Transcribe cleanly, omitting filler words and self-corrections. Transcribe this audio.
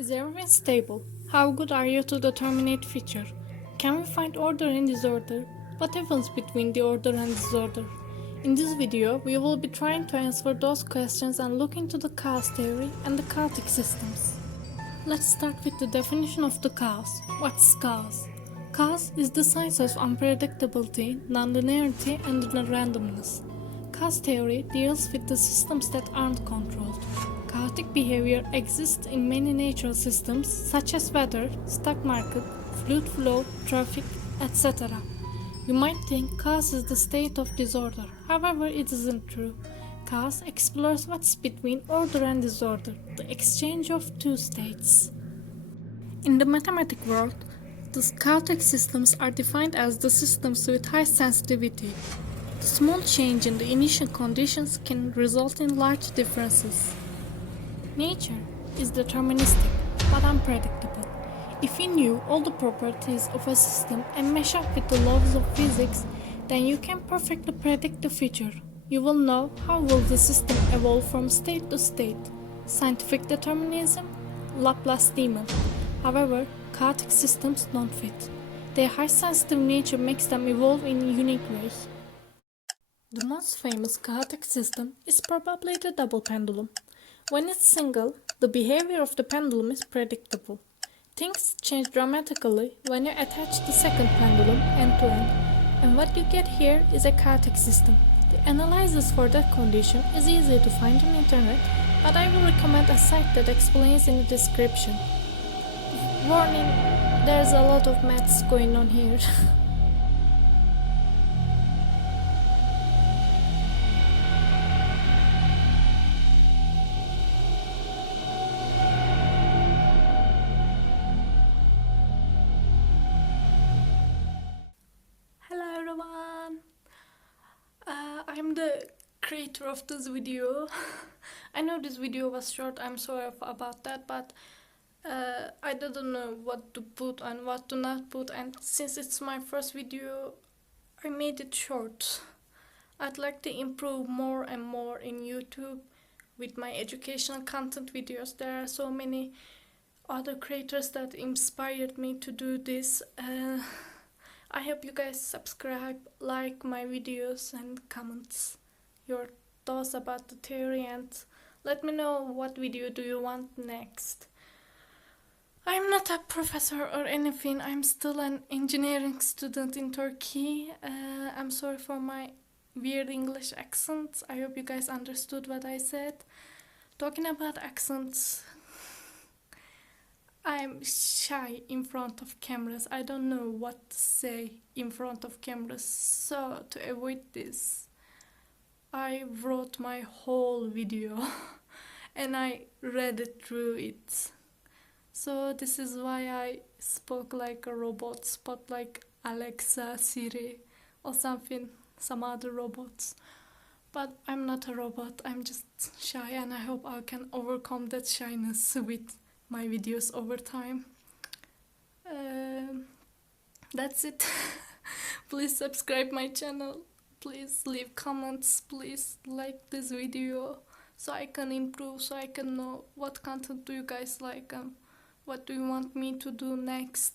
Is everything stable? How good are you to determinate feature? Can we find order in disorder? What happens between the order and disorder? In this video, we will be trying to answer those questions and look into the chaos theory and the chaotic systems. Let's start with the definition of the chaos. What's chaos? Chaos is the science of unpredictability, nonlinearity, and randomness. Chaos theory deals with the systems that aren't controlled. Chaotic behavior exists in many natural systems such as weather, stock market, fluid flow, traffic, etc. You might think chaos is the state of disorder, however it isn't true. Chaos explores what's between order and disorder, the exchange of two states. In the mathematical world, the chaotic systems are defined as the systems with high sensitivity. The small change in the initial conditions can result in large differences. Nature is deterministic but unpredictable. If you knew all the properties of a system and mesh up with the laws of physics, then you can perfectly predict the future. You will know how will the system evolve from state to state. Scientific determinism, Laplace demon. However, chaotic systems don't fit. Their high sensitive nature makes them evolve in a unique way. The most famous chaotic system is probably the double pendulum. When it's single, the behavior of the pendulum is predictable. Things change dramatically when you attach the second pendulum end to end, and what you get here is a chaotic system. The analysis for that condition is easy to find on internet, but I will recommend a site that explains in the description. Warning, there's a lot of maths going on here. Hello everyone! I'm the creator of this video. I know this video was short, I'm sorry about that, but I didn't know what to put and what to not put, and since it's my first video, I made it short. I'd like to improve more and more in YouTube with my educational content videos. There are so many other creators that inspired me to do this. I hope you guys subscribe, like my videos, and comment your thoughts about the theory, and let me know what video do you want next. I'm not a professor or anything, I'm still an engineering student in Turkey. I'm sorry for my weird English accent. I hope you guys understood what I said. Talking about accents, I'm shy in front of cameras. I don't know what to say in front of cameras. So to avoid this, I wrote my whole video and I read it through it. So this is why I spoke like a robot, spoke like Alexa, Siri, or something, some other robots. But I'm not a robot, I'm just shy, and I hope I can overcome that shyness with my videos over time. That's it. Please subscribe my channel, please leave comments, please like this video so I can improve, so I can know what content do you guys like and what do you want me to do next.